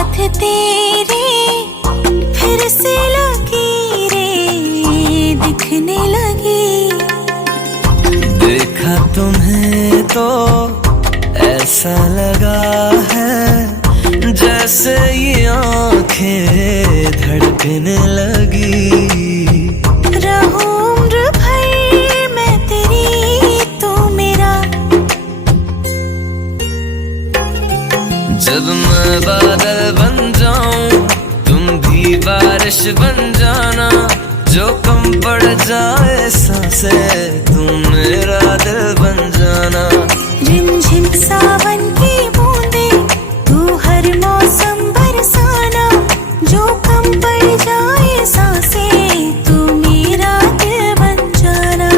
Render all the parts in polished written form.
साथ तेरे फिर से लकीरें दिखने लगी। देखा तुम्हें तो ऐसा लगा है जैसे ये आंखें धड़कने लगी। रहूं उम्र भर मैं तेरी तू मेरा। जब मैं बादल बन जाऊं तुम भी बारिश बन जाना। जो कम पड़ जाए सांसें तुम मेरा दिल बन जाना। रिमझिम सावन की बूंदे तू हर मौसम बरसाना। जो कम पड़ जाए सांसें तू मेरा दिल बन जाना।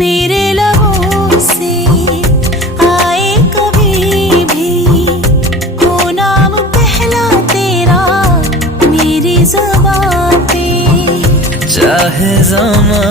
मेरे लबों से आए कभी भी हो नाम पहला तेरा मेरी ज़ुबां पे। चाहे ज़माना